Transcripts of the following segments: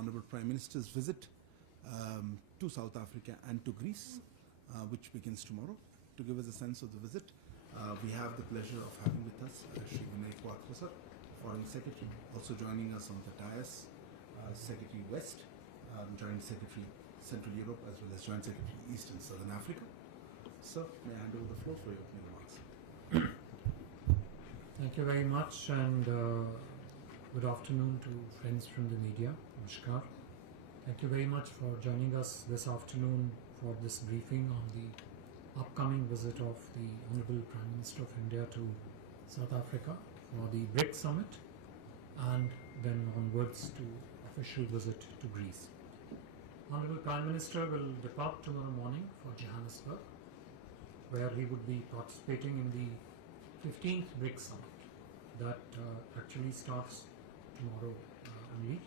Honorable Prime Minister's visit to South Africa and to Greece, which begins tomorrow. To give us a sense of the visit, we have the pleasure of having with us Shri Vinay Kwatra, sir, Foreign Secretary. Also joining us on the dais, Secretary West, Joint Secretary Central Europe, as well as Joint Secretary East and Southern Africa. Sir, may I hand over the floor for your opening remarks? Thank you very much, and good afternoon to friends from the media. Namaskar. Thank you very much for joining us this afternoon for this briefing on the upcoming visit of the Honorable Prime Minister of India to South Africa for the BRICS Summit, and then onwards to official visit to Greece. Honorable Prime Minister will depart tomorrow morning for Johannesburg, where he would be participating in the 15th BRICS Summit that actually starts tomorrow only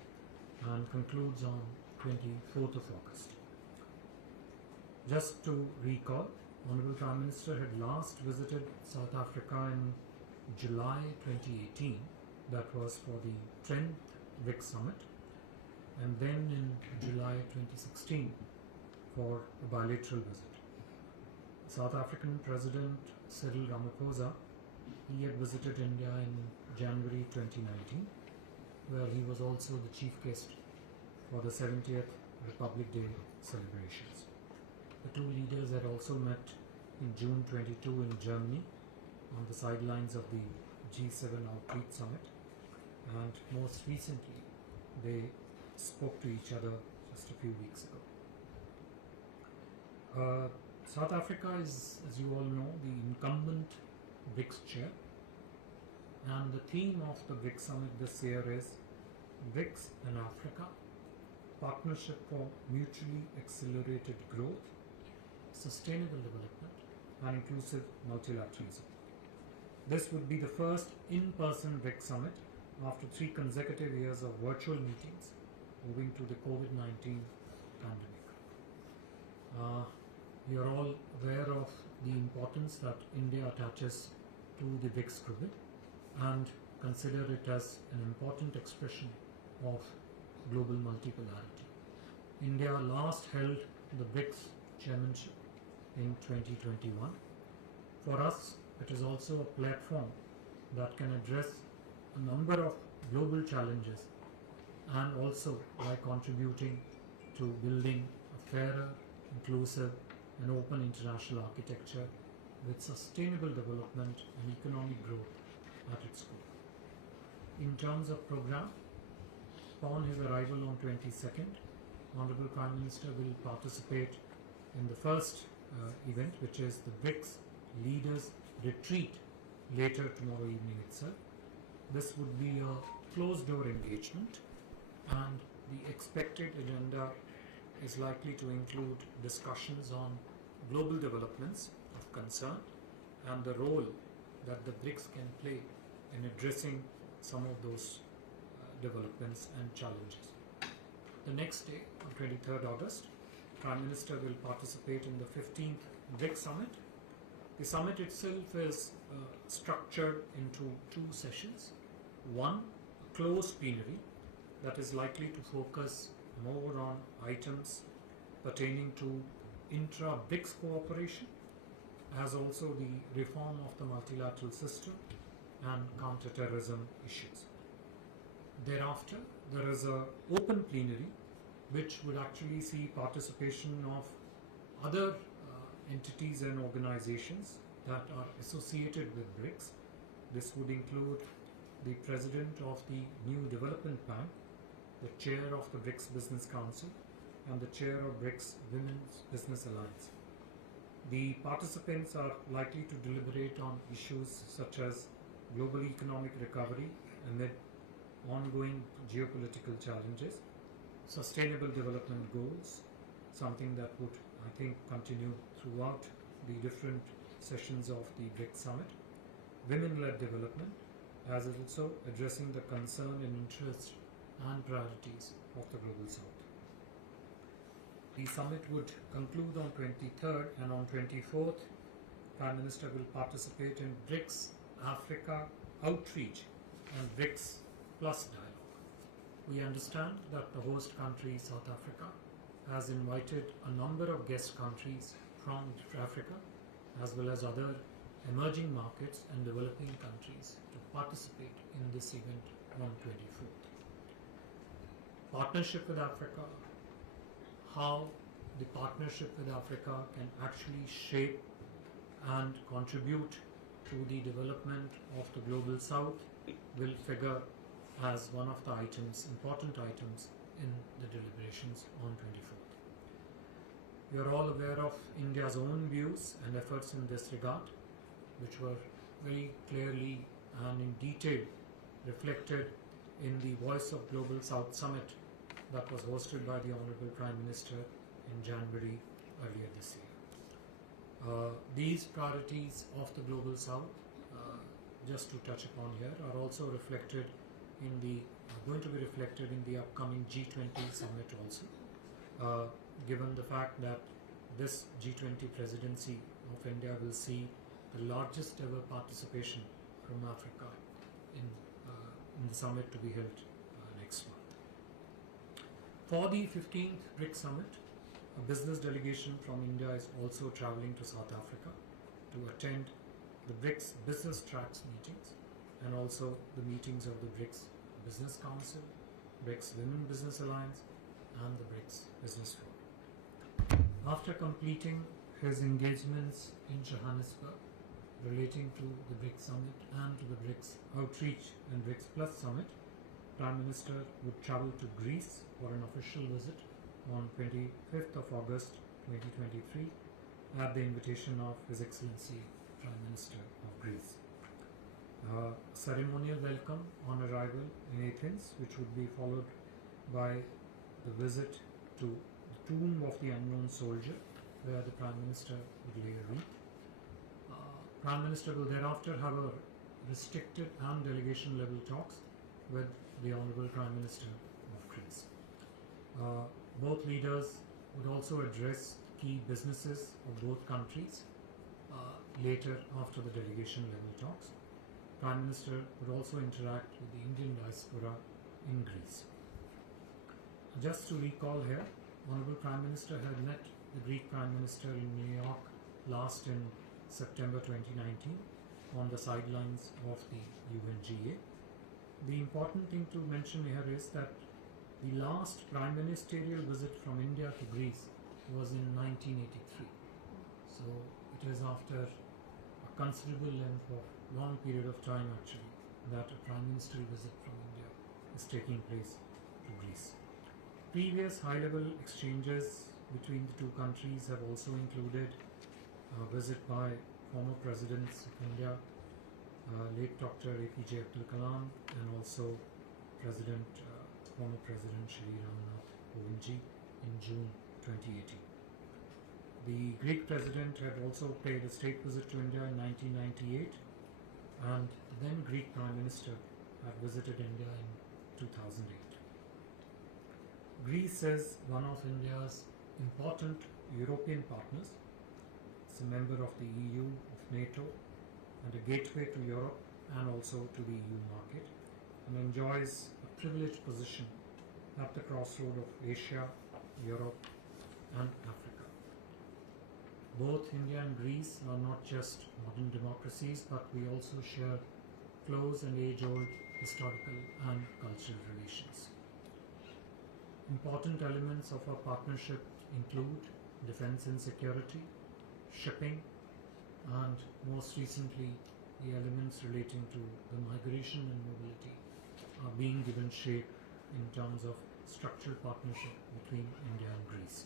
and concludes on 24th of August. Just to recall, Honorable Prime Minister had last visited South Africa in July 2018, that was for the 10th BRICS Summit, and then in July 2016 for a bilateral visit. South African President Cyril Ramaphosa, he had visited India in January 2019, where he was also the chief guest for the 70th Republic Day celebrations. The two leaders had also met in June 22 in Germany on the sidelines of the G7 Outreach Summit, and most recently they spoke to each other just a few weeks ago. South Africa is, as you all know, the incumbent BRICS chair, and the theme of the BRICS Summit this year is BRICS and Africa, Partnership for Mutually Accelerated Growth, Sustainable Development and Inclusive Multilateralism. This would be the first in-person BRICS Summit after 3 consecutive years of virtual meetings owing to the COVID-19 pandemic. We are all aware of the importance that India attaches to the BRICS group and consider it as an important expression of global multipolarity. India last held the BRICS chairmanship in 2021. For us, it is also a platform that can address a number of global challenges and also by contributing to building a fairer, inclusive and open international architecture with sustainable development and economic growth at its core. In terms of program, upon his arrival on 22nd, Honorable Prime Minister will participate in the first event, which is the BRICS Leaders Retreat later tomorrow evening itself. This would be a closed door engagement, and the expected agenda is likely to include discussions on global developments of concern and the role that the BRICS can play in addressing some of those developments and challenges. The next day, on 23rd August, Prime Minister will participate in the 15th BRICS Summit. The summit itself is structured into 2 sessions. One, a closed plenary that is likely to focus more on items pertaining to intra-BRICS cooperation, as also the reform of the multilateral system and counter-terrorism issues. Thereafter, there is an open plenary which would actually see participation of other entities and organizations that are associated with BRICS. This would include the President of the New Development Bank, the Chair of the BRICS Business Council, and the Chair of BRICS Women's Business Alliance. The participants are likely to deliberate on issues such as global economic recovery amid ongoing geopolitical challenges, sustainable development goals, something that would, I think, continue throughout the different sessions of the BRICS Summit, women-led development, as also addressing the concern and interest and priorities of the Global South. The summit would conclude on 23rd, and on 24th, Prime Minister will participate in BRICS Africa Outreach and BRICS Plus Dialogue. We understand that the host country, South Africa, has invited a number of guest countries from Africa, as well as other emerging markets and developing countries to participate in this event on 24th. Partnership with Africa, how the partnership with Africa can actually shape and contribute to the development of the global south will figure as one of the important items in the deliberations on 24th. We are all aware of India's own views and efforts in this regard, which were very clearly and in detail reflected in the Voice of Global South Summit that was hosted by the Honorable Prime Minister in January earlier this year. These priorities of the Global South, just to touch upon here, are also reflected going to be reflected in the upcoming G20 summit also, given the fact that this G20 presidency of India will see the largest ever participation from Africa in the summit to be held next month. For the 15th BRICS summit, a business delegation from India is also travelling to South Africa to attend the BRICS business tracks meetings and also the meetings of the BRICS Business Council, BRICS Women Business Alliance and the BRICS Business Forum. After completing his engagements in Johannesburg relating to the BRICS Summit and to the BRICS Outreach and BRICS Plus Summit, Prime Minister would travel to Greece for an official visit on 25th of August 2023 at the invitation of His Excellency Prime Minister of Greece. Ceremonial welcome on arrival in Athens, which would be followed by the visit to the tomb of the unknown soldier, where the Prime Minister would lay a wreath. Prime Minister will thereafter have a restricted and delegation level talks with the Honorable Prime Minister of Greece. Both leaders would also address key businesses of both countries later after the delegation level talks. Prime Minister would also interact with the Indian diaspora in Greece. Just to recall here, Honorable Prime Minister had met the Greek Prime Minister in New York last in September 2019 on the sidelines of the UNGA. The important thing to mention here is that the last prime ministerial visit from India to Greece was in 1983. So it is after a considerable length of long period of time actually that a prime ministerial visit from India is taking place to Greece. Previous high-level exchanges between the two countries have also included a visit by former presidents of India, late Dr. APJ Abdul Kalam, and also former President Shri Ramnath Kovind in June 2018. The Greek President had also paid a state visit to India in 1998, and then Greek Prime Minister had visited India in 2008. Greece is one of India's important European partners. It's a member of the EU, of NATO, and a gateway to Europe and also to the EU market, and enjoys a privileged position at the crossroad of Asia, Europe, and Africa. Both India and Greece are not just modern democracies, but we also share close and age-old historical and cultural relations. Important elements of our partnership include defense and security, shipping, and most recently the elements relating to the migration and mobility are being given shape in terms of structural partnership between India and Greece.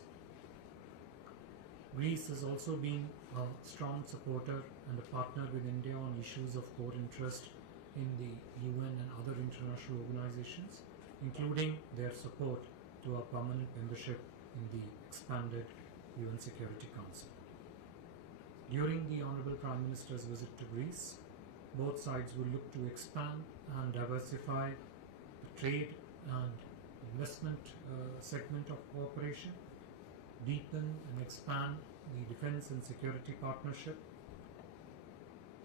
Greece has also been a strong supporter and a partner with India on issues of core interest in the UN and other international organizations, including their support to our permanent membership in the expanded UN Security Council. During the Honorable Prime Minister's visit to Greece, both sides will look to expand and diversify the trade and investment segment of cooperation, deepen and expand the defense and security partnership,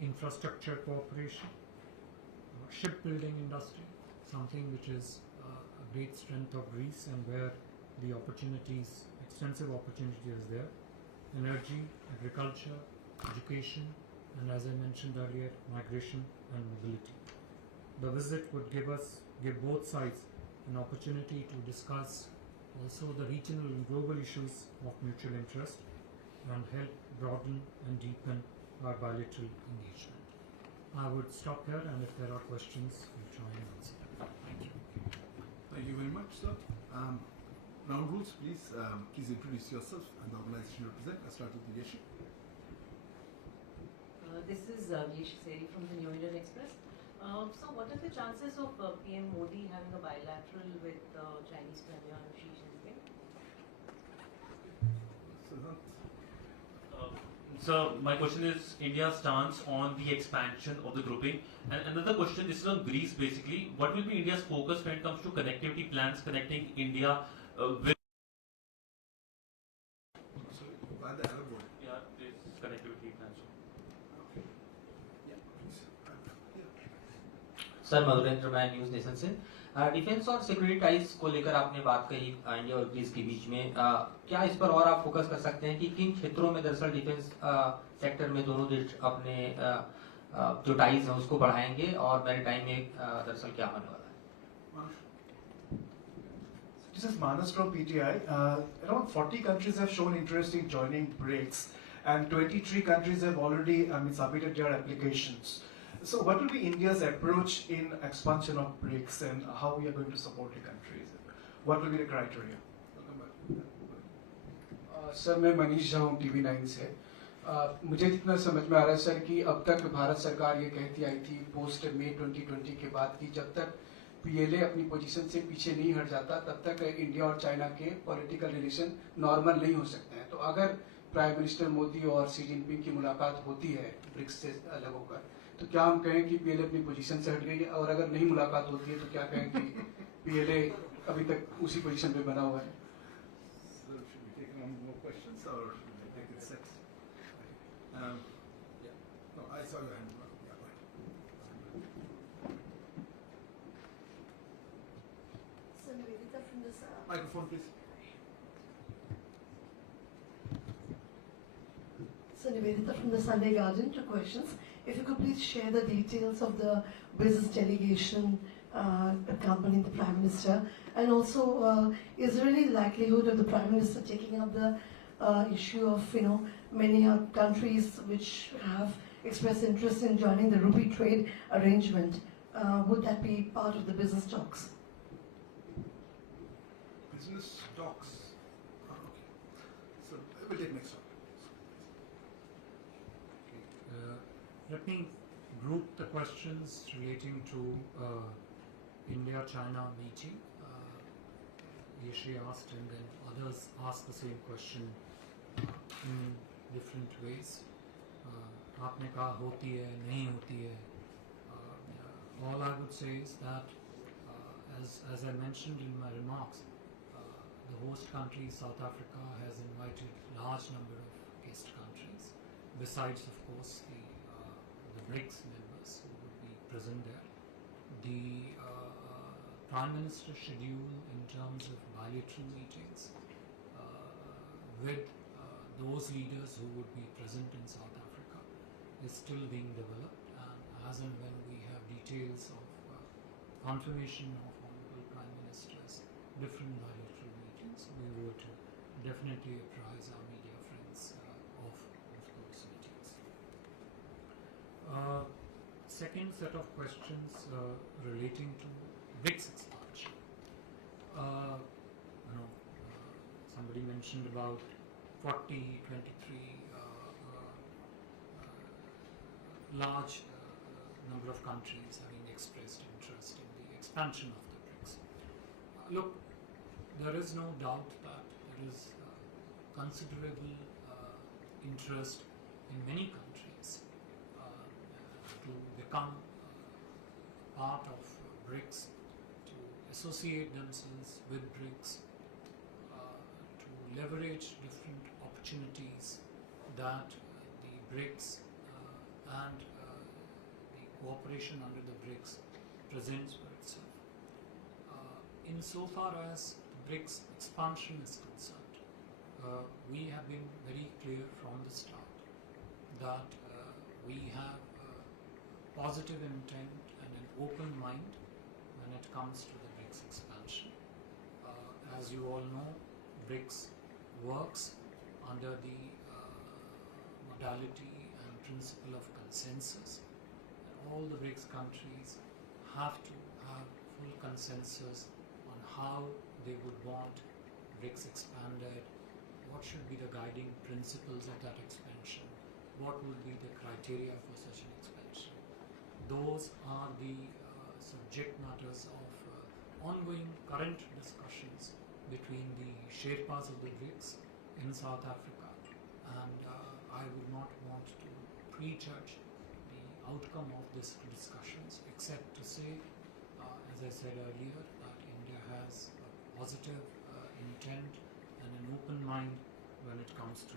infrastructure cooperation, shipbuilding industry, something which is a great strength of Greece and where the opportunities, extensive opportunities is there. Energy, agriculture, education, and as I mentioned earlier, migration and mobility. The visit would give both sides an opportunity to discuss also the regional and global issues of mutual interest and help broaden and deepen our bilateral engagement. I would stop here, and if there are questions, we'll try and answer them. Thank you. Thank you very much, sir. Round rules, please. Please introduce yourself and the organization you represent. I'll start with Yeshi. This is Yeshi Seri from the New Indian Express. So what are the chances of PM Modi having a bilateral with Chinese Premier Xi Jinping? So my question is India's stance on the expansion of the grouping, and another question, this is on Greece basically. What will be India's focus when it comes to connectivity plans connecting India with? Sorry, by the Arab world. Yeah, this connectivity plans. Okay. Yeah, please. Sir Madhurendra मैं news nation से defence और security ties को लेकर आपने बात कही India और Greece के बीच में क्या इस पर और आप फोकस कर सकते हैं कि किन क्षेत्रों में दरअसल डिफेंस सेक्टर में दोनों देश अपने जो टाइज हैं उसको बढ़ाएंगे और मैरीटाइम में दरअसल क्या होने वाला है? This is Manas from PTI. Around 40 countries have shown interest in joining BRICS, and 23 countries have already submitted their applications. So what will be India's approach in expansion of BRICS, and how we are going to support the countries? What will be the criteria? Sir मैं मनीष झा हूँ TV9 से। मुझे जितना समझ में आ रहा है sir कि अब तक भारत सरकार ये कहती आई थी पोस्ट मई 2020 के बाद कि जब तक PLA अपनी पोजीशन से पीछे नहीं हट जाता तब तक इंडिया और चाइना के पॉलिटिकल रिलेशन नॉर्मल नहीं हो सकते हैं। तो अगर प्राइम मिनिस्टर मोदी और शी जिनपिंग की मुलाकात होती है ब्रिक्स से अलग होकर, तो क्या हम कहें कि PLA अपनी पोजीशन से हट गई है, और अगर नहीं मुलाकात होती है तो क्या कहें कि PLA अभी तक उसी पोजीशन पे बना हुआ है? So should we take on more questions or should we take it set? Yeah. No, I saw your hand. Yeah, go ahead. So Nivedita from this. Microphone, please. So Nivedita from the Sunday Guardian. 2 questions. If you could please share the details of the business delegation accompanying the Prime Minister, and also is there any likelihood of the Prime Minister taking up the issue of many countries which have expressed interest in joining the rupee trade arrangement? Would that be part of the business talks? Business talks. Okay. So we'll take next one. Let me group the questions relating to India-China meeting. Yeshi asked and then others asked the same question in different ways. आपने कहा होती है, नहीं होती है. All I would say is that as I mentioned in my remarks, the host country South Africa has invited large number of guest countries, besides of course the BRICS members who would be present there. The Prime Minister's schedule in terms of bilateral meetings with those leaders who would be present in South Africa is still being developed, and as and when we have details of confirmation of Honorable Prime Minister's different bilateral meetings, we would definitely apprise our media friends of those meetings. Second set of questions relating to BRICS expansion. Somebody mentioned about 40, 23 large number of countries having expressed interest in the expansion of the BRICS. Look, there is no doubt that there is considerable interest in many countries to become part of BRICS, to associate themselves with BRICS, to leverage different opportunities that the BRICS and the cooperation under the BRICS presents for itself. insofar as BRICS expansion is concerned, we have been very clear from the start that we have positive intent and an open mind when it comes to the BRICS expansion. As you all know, BRICS works under the modality and principle of consensus. All the BRICS countries have to have full consensus on how they would want BRICS expanded, what should be the guiding principles of that expansion, what would be the criteria for such an expansion. Those are the subject matters of ongoing current discussions between the Sherpas of the BRICS in South Africa, and I would not want to prejudge the outcome of these discussions, except to say, as I said earlier, that India has a positive intent and an open mind when it comes to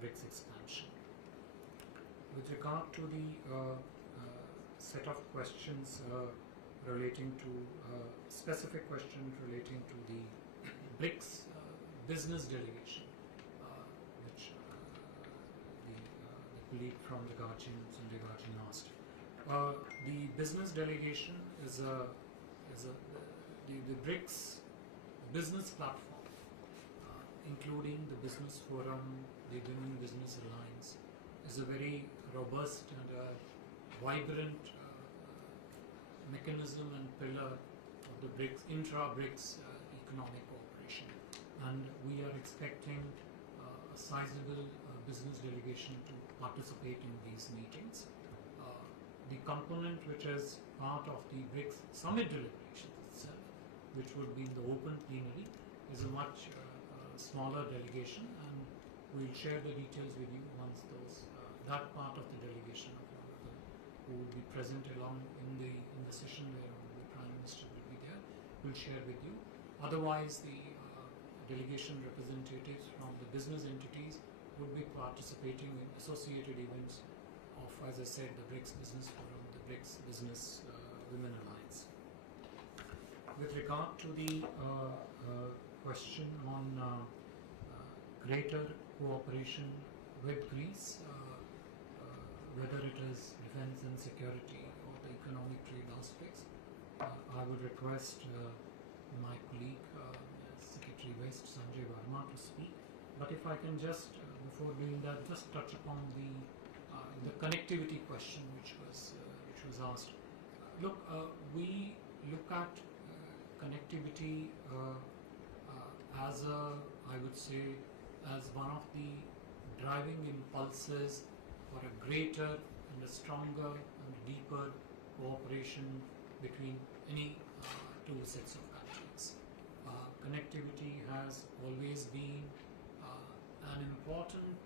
BRICS expansion. With regard to the set of questions relating to specific questions relating to the BRICS business delegation, which the colleague from the Guardian asked. The business delegation is the BRICS business platform, including the business forum, the Women Business Alliance, is a very robust and vibrant mechanism and pillar of the BRICS, intra-BRICS economic cooperation. And we are expecting a sizable business delegation to participate in these meetings. The component which is part of the BRICS summit deliberations itself, which would be in the open plenary, is a much smaller delegation, and we'll share the details with you once that part of the delegation of all of them who will be present along in the session where the Prime Minister will be there, will share with you. Otherwise, the delegation representatives from the business entities would be participating in associated events of, as I said, the BRICS Business Forum, the BRICS Business Women Alliance. With regard to the question on greater cooperation with Greece, whether it is defense and security or the economic trade aspects, I would request my colleague, Secretary West Sanjay Verma, to speak. But if I can just, before doing that, just touch upon the connectivity question which was asked. Look, we look at connectivity as I would say, as one of the driving impulses for a greater and a stronger and deeper cooperation between any two sets of countries. Connectivity has always been an important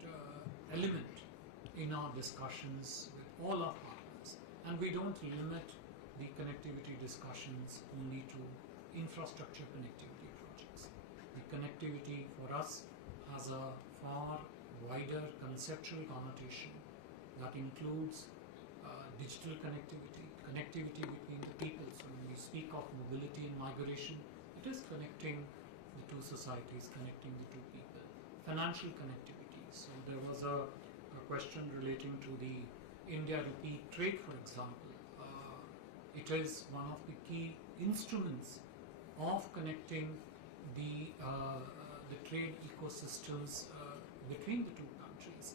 element in our discussions with all our partners, and we don't limit the connectivity discussions only to infrastructure connectivity projects. The connectivity for us has a far wider conceptual connotation that includes digital connectivity, connectivity between the people. So when we speak of mobility and migration, it is connecting the two societies, connecting the two people. Financial connectivity. So there was a question relating to the India-Rupee trade, for example. It is one of the key instruments of connecting the trade ecosystems between the two countries.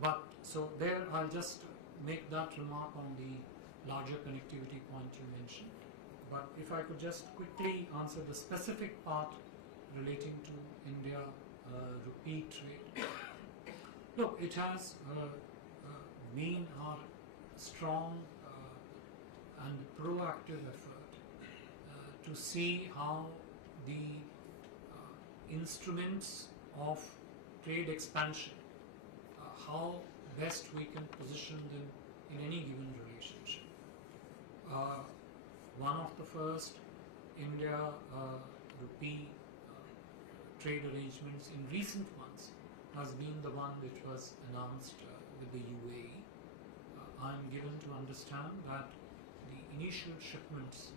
But so there, I'll just make that remark on the larger connectivity point you mentioned. But if I could just quickly answer the specific part relating to India-Rupee trade. Look, it has been our strong and proactive effort to see how the instruments of trade expansion, how best we can position them in any given relationship. One of the first India-Rupee trade arrangements in recent months has been the one which was announced with the UAE. I am given to understand that the initial shipments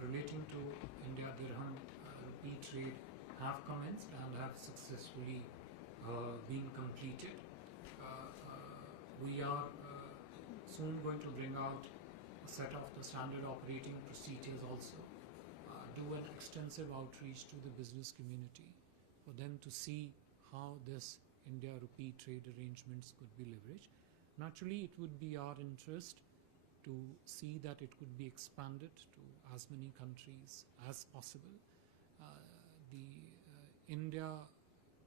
relating to India dirham India-rupee trade have commenced and have successfully been completed. We are soon going to bring out a set of the standard operating procedures also, do an extensive outreach to the business community for them to see how this India-rupee trade arrangements could be leveraged. Naturally, it would be our interest to see that it could be expanded to as many countries as possible. The India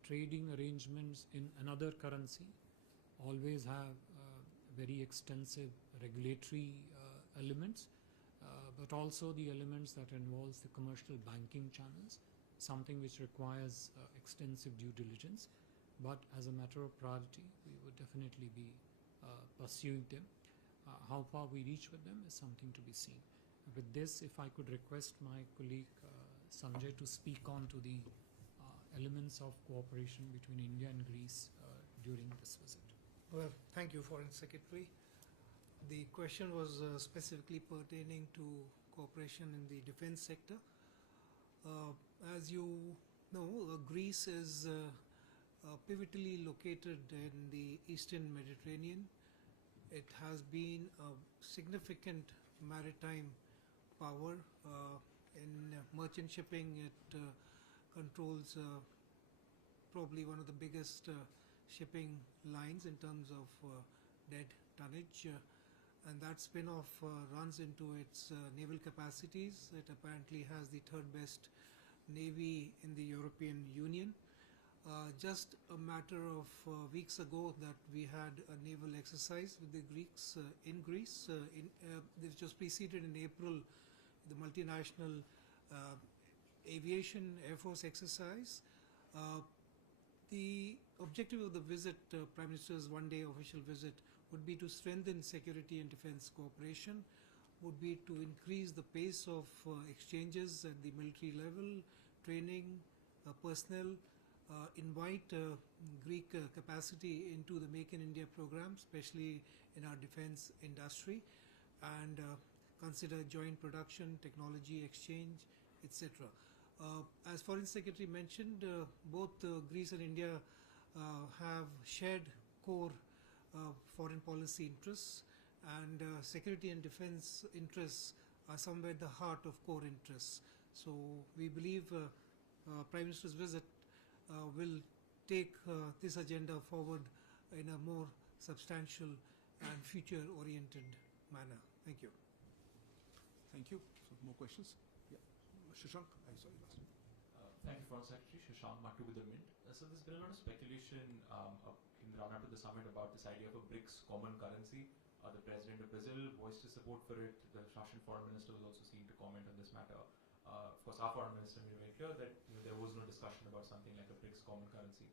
trading arrangements in another currency always have very extensive regulatory elements, but also the elements that involves the commercial banking channels, something which requires extensive due diligence. But as a matter of priority, we would definitely be pursuing them. How far we reach with them is something to be seen. With this, if I could request my colleague Sanjay to speak on to the elements of cooperation between India and Greece during this visit. Well, thank you, Foreign Secretary. The question was specifically pertaining to cooperation in the defense sector. As you know, Greece is pivotally located in the Eastern Mediterranean. It has been a significant maritime power in merchant shipping. It controls probably one of the biggest shipping lines in terms of dead tonnage, and that spin-off runs into its naval capacities. It apparently has the third best navy in the European Union. Just a matter of weeks ago that we had a naval exercise with the Greeks in Greece. This was preceded in April, the multinational aviation Air Force exercise. The objective of the visit, Prime Minister's one-day official visit, would be to strengthen security and defense cooperation, would be to increase the pace of exchanges at the military level, training, personnel, invite Greek capacity into the Make in India program, especially in our defense industry, and consider joint production, technology exchange, etc. As Foreign Secretary mentioned, both Greece and India have shared core foreign policy interests, and security and defense interests are somewhere at the heart of core interests. So we believe Prime Minister's visit will take this agenda forward in a more substantial and future-oriented manner. Thank you. Thank you. So more questions? Yeah. Shashank, I saw you last. Thank you, Foreign Secretary. Shashank Mattu with the Mint. So there's been a lot of speculation in the run-up to the summit about this idea of a BRICS common currency. The President of Brazil voiced his support for it. The Russian Foreign Minister was also seen to comment on this matter. Of course, our Foreign Minister made it very clear that there was no discussion about something like a BRICS common currency.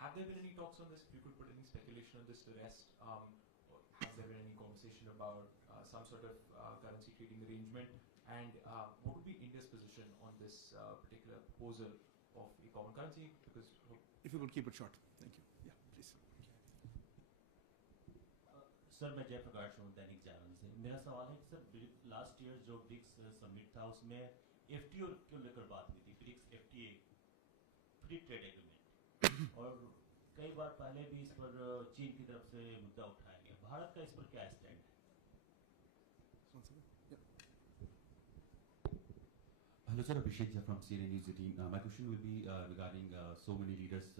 Have there been any talks on this? If you could put any speculation on this to rest, has there been any conversation about some sort of currency trading arrangement? And what would be India's position on this particular proposal of a common currency? Because if you could keep it short, thank you. Yeah, please. Sir मैं जयप्रकाश हूँ दैनिक जागरण से। मेरा सवाल है कि sir last year जो BRICS summit था उसमें एफटीओ को लेकर बात हुई थी, BRICS FTA free trade agreement, और कई बार पहले भी इस पर चीन की तरफ से मुद्दा उठाया गया। भारत का इस पर क्या स्टैंड है? Hello sir, Abhishek Jha from CNN News 18. My question will be regarding so many leaders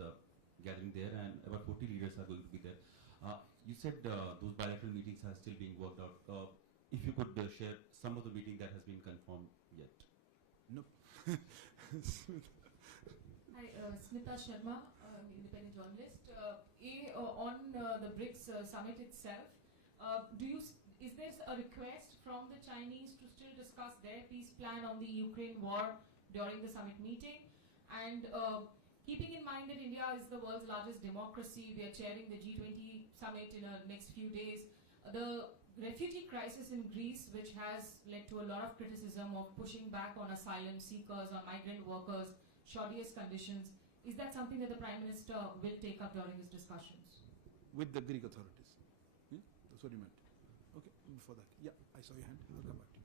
gathering there, and about 40 leaders are going to be there. You said those bilateral meetings are still being worked out. If you could share some of the meeting that has been confirmed yet. No. Hi, Smita Sharma, independent journalist. On the BRICS summit itself, is there a request from the Chinese to still discuss their peace plan on the Ukraine war during the summit meeting? And keeping in mind that India is the world's largest democracy, we are chairing the G20 summit in the next few days. The refugee crisis in Greece, which has led to a lot of criticism of pushing back on asylum seekers or migrant workers, shoddiest conditions, is that something that the Prime Minister will take up during his discussions? With the Greek authorities. Yeah? That's what you meant. Okay, before that. Yeah, I saw your hand. I'll come back to you.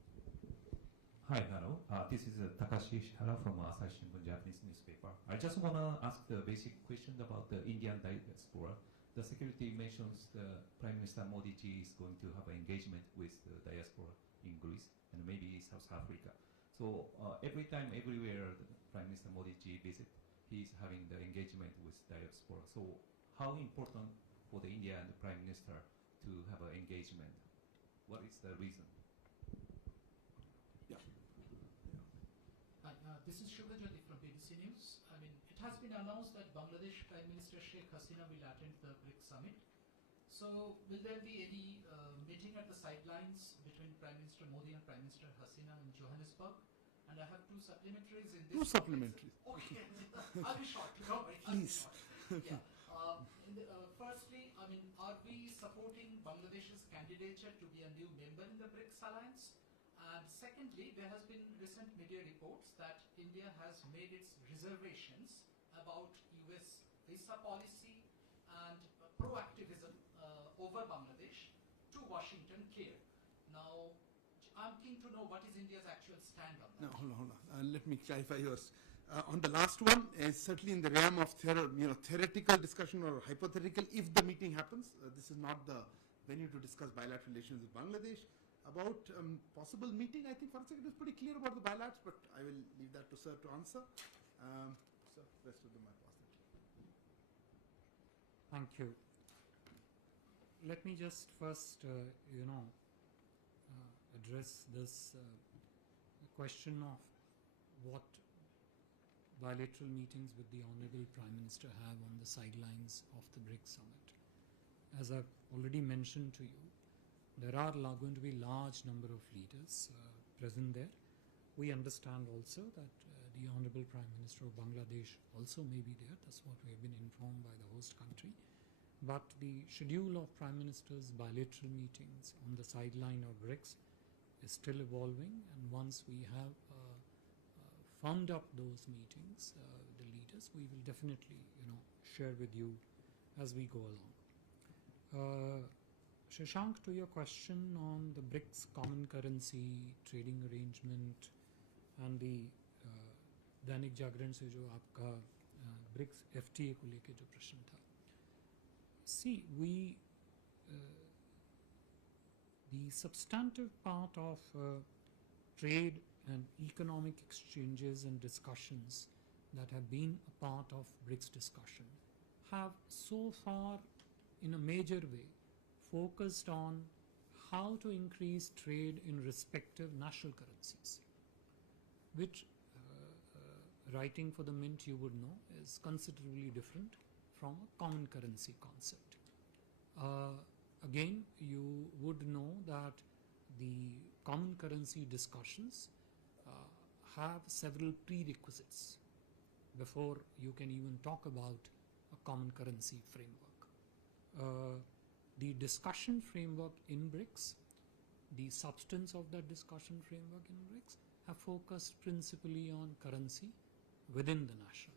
Hi, hello. This is Takashi Ishihara from Asahi Shimbun Japanese newspaper. I just want to ask the basic question about the Indian diaspora. The security mentions the Prime Minister Modi ji is going to have an engagement with the diaspora in Greece and maybe South Africa. So every time, everywhere the Prime Minister Modi ji visit, he is having the engagement with diaspora. So how important for the India and the Prime Minister to have an engagement? What is the reason? Hi, this is Shubhajyoti from BBC News. I mean, it has been announced that Bangladesh Prime Minister Sheikh Hasina will attend the BRICS summit. So, will there be any meeting at the sidelines between Prime Minister Modi and Prime Minister Hasina in Johannesburg? And I have two supplementaries in this. Two supplementaries. Okay, I'll be short. Don't worry. Please. Yeah. Firstly, I mean, are we supporting Bangladesh's candidature to be a new member in the BRICS alliance? And secondly, there has been recent media reports that India has made its reservations about US visa policy and proactivism over Bangladesh to Washington clear. Now, I'm keen to know what is India's actual stand on that. No, hold on. Let me clarify yours. On the last one, certainly in the realm of theoretical discussion or hypothetical, if the meeting happens, this is not the venue to discuss bilateral relations with Bangladesh. About possible meeting, I think for a second it was pretty clear about the bilaterals, but I will leave that to sir to answer. Sir, rest of them I pass it. Thank you. Let me just first, address this question of what bilateral meetings with the Honorable Prime Minister have on the sidelines of the BRICS summit. As I've already mentioned to you, there are going to be large number of leaders present there. We understand also that the Honorable Prime Minister of Bangladesh also may be there. That's what we have been informed by the host country. But the schedule of Prime Minister's bilateral meetings on the sideline of BRICS is still evolving, and once we have firmed up those meetings, the leaders, we will definitely share with you as we go along. Shashank, to your question on the BRICS common currency trading arrangement and the Dainik Jagran से जो आपका BRICS FTA को लेके जो प्रश्न था, see, the substantive part of trade and economic exchanges and discussions that have been a part of BRICS discussion have so far in a major way focused on how to increase trade in respective national currencies, which writing for the Mint you would know is considerably different from a common currency concept. Again, you would know that the common currency discussions have several prerequisites before you can even talk about a common currency framework. The discussion framework in BRICS, the substance of that discussion framework in BRICS have focused principally on currency within the national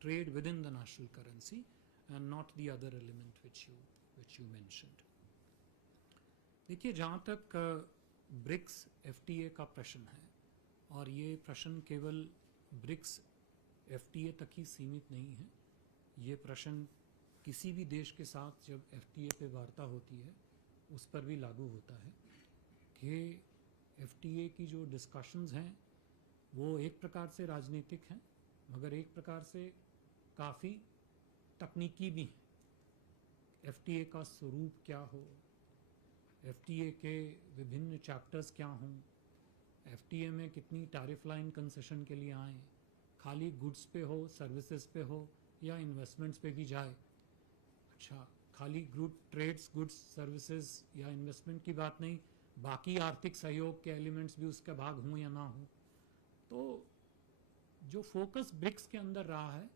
trade within the national currency, and not the other element which you mentioned. देखिए, जहाँ तक BRICS FTA का प्रश्न है, और ये प्रश्न केवल ब्रिक्स FTA तक ही सीमित नहीं है, ये प्रश्न किसी भी देश के साथ जब FTA पे वार्ता होती है उस पर भी लागू होता है कि FTA की जो डिस्कशंस हैं वो एक प्रकार से राजनीतिक हैं, मगर एक प्रकार से काफ़ी तकनीकी भी हैं। FTA का स्वरूप क्या हो, FTA के विभिन्न चैप्टर्स क्या हों, FTA में कितनी टैरिफ लाइन कंसेशन के लिए आएँ, खाली गुड्स पे हो, सर्विसेज पे हो या इन्वेस्टमेंट्स पे भी जाए। अच्छा, खाली ट्रेड्स, गुड्स, सर्विसेज या इन्वेस्टमेंट की बात नहीं, बाकी आर्थिक सहयोग के एलिमेंट्स भी उसका भाग हों या ना हो। तो जो फोकस ब्रिक्स के अंदर रहा है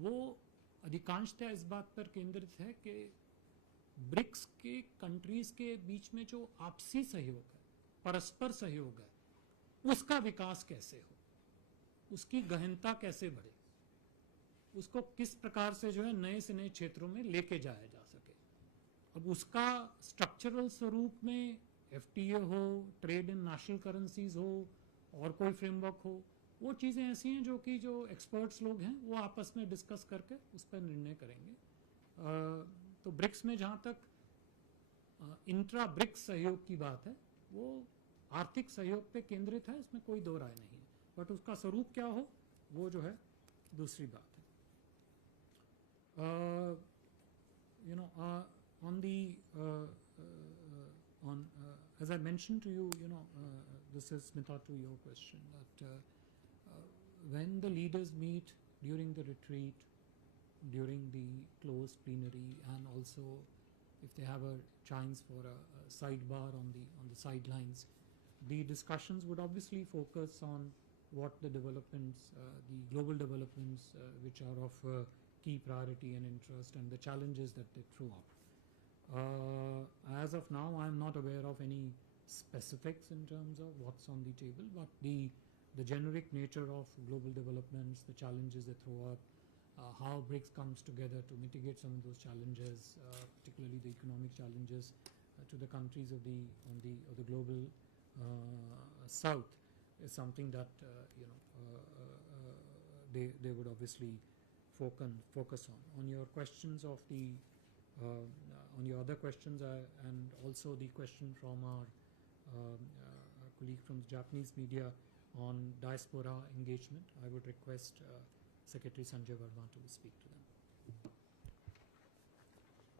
वो अधिकांशतः इस बात पर केंद्रित है कि ब्रिक्स के कंट्रीज़ के बीच में जो आपसी सहयोग है, परस्पर सहयोग है, उसका विकास कैसे हो, उसकी गहनता कैसे बढ़े, उसको किस प्रकार से जो है नए से नए क्षेत्रों में लेके जाया जा सके। अब उसका स्ट्रक्चरल स्वरूप में FTA हो, ट्रेड इन नेशनल करेंसीज हो और कोई फ्रेमवर्क हो, वो चीज़ें ऐसी हैं जो कि जो एक्सपर्ट्स लोग हैं वो आपस में डिस्कस करके उस पर निर्णय करेंगे। तो ब्रिक्स में जहाँ तक इंट्रा ब्रिक्स सहयोग की बात है वो आर्थिक सहयोग पे केंद्रित है, इसमें कोई दो राय नहीं है, बट उसका स्वरूप क्या हो वो जो है दूसरी बात है। On the as I mentioned to you, this is Smita to your question, that when the leaders meet during the retreat, during the closed plenary, and also if they have a chance for a sidebar on the sidelines, the discussions would obviously focus on what the developments, the global developments which are of key priority and interest, and the challenges that they throw up. As of now, I am not aware of any specifics in terms of what's on the table, but the generic nature of global developments, the challenges they throw up, how BRICS comes together to mitigate some of those challenges, particularly the economic challenges to the countries of the global south, is something that they would obviously focus on. On your questions of the on your other questions, and also the question from our colleague from the Japanese media on diaspora engagement, I would request Secretary Sanjay Verma to speak to them.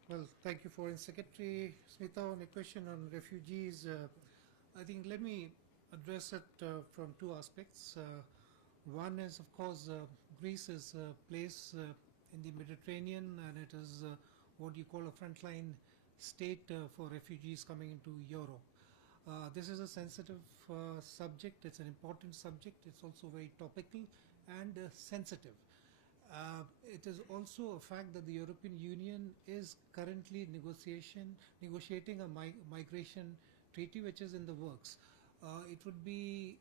Well, thank you, Foreign Secretary. Smita, on a question on refugees, I think let me address it from two aspects. One is, of course, Greece is a place in the Mediterranean, and it is what you call a frontline state for refugees coming into Europe. This is a sensitive subject. It's an important subject. It's also very topical and sensitive. It is also a fact that the European Union is currently negotiating a migration treaty which is in the works. It would be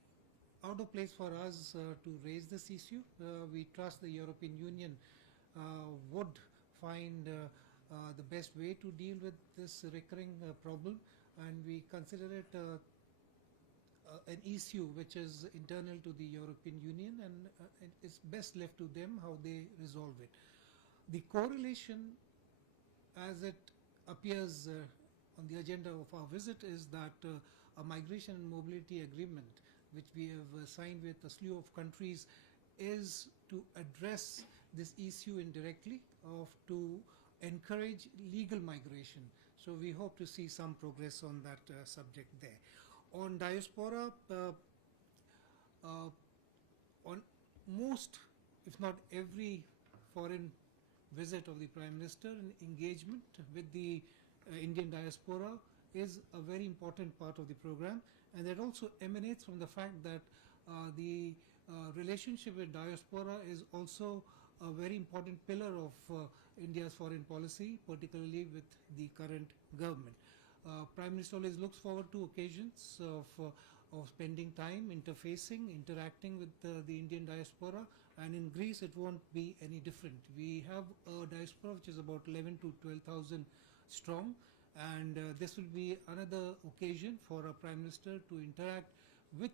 out of place for us to raise this issue. We trust the European Union would find the best way to deal with this recurring problem, and we consider it an issue which is internal to the European Union, and it's best left to them how they resolve it. The correlation as it appears on the agenda of our visit is that a migration and mobility agreement which we have signed with a slew of countries is to address this issue indirectly, to encourage legal migration. So we hope to see some progress on that subject there. On diaspora, on most, if not every foreign visit of the Prime Minister, and engagement with the Indian diaspora is a very important part of the program, and that also emanates from the fact that the relationship with diaspora is also a very important pillar of India's foreign policy, particularly with the current government. Prime Minister always looks forward to occasions of spending time interfacing, interacting with the Indian diaspora, and in Greece it won't be any different. We have a diaspora which is about 11 to 12,000 strong, and this will be another occasion for a Prime Minister to interact with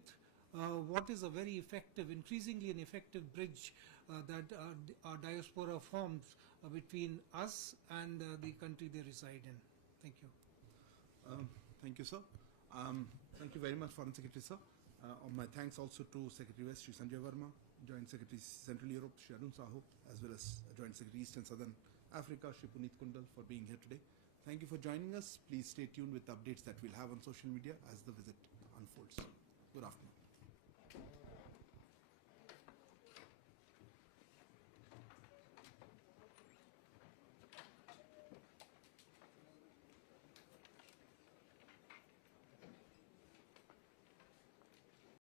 what is a very effective, increasingly an effective bridge that our diaspora forms between us and the country they reside in. Thank you. Thank you, sir. Thank you very much, Foreign Secretary, sir. My thanks also to Secretary West, Shri Sanjay Verma, Joint Secretary Central Europe, Shri Arun Sahu, as well as Joint Secretary East and Southern Africa, Shri Puneet Kundal, for being here today. Thank you for joining us. Please stay tuned with updates that we'll have on social media as the visit unfolds. Good afternoon.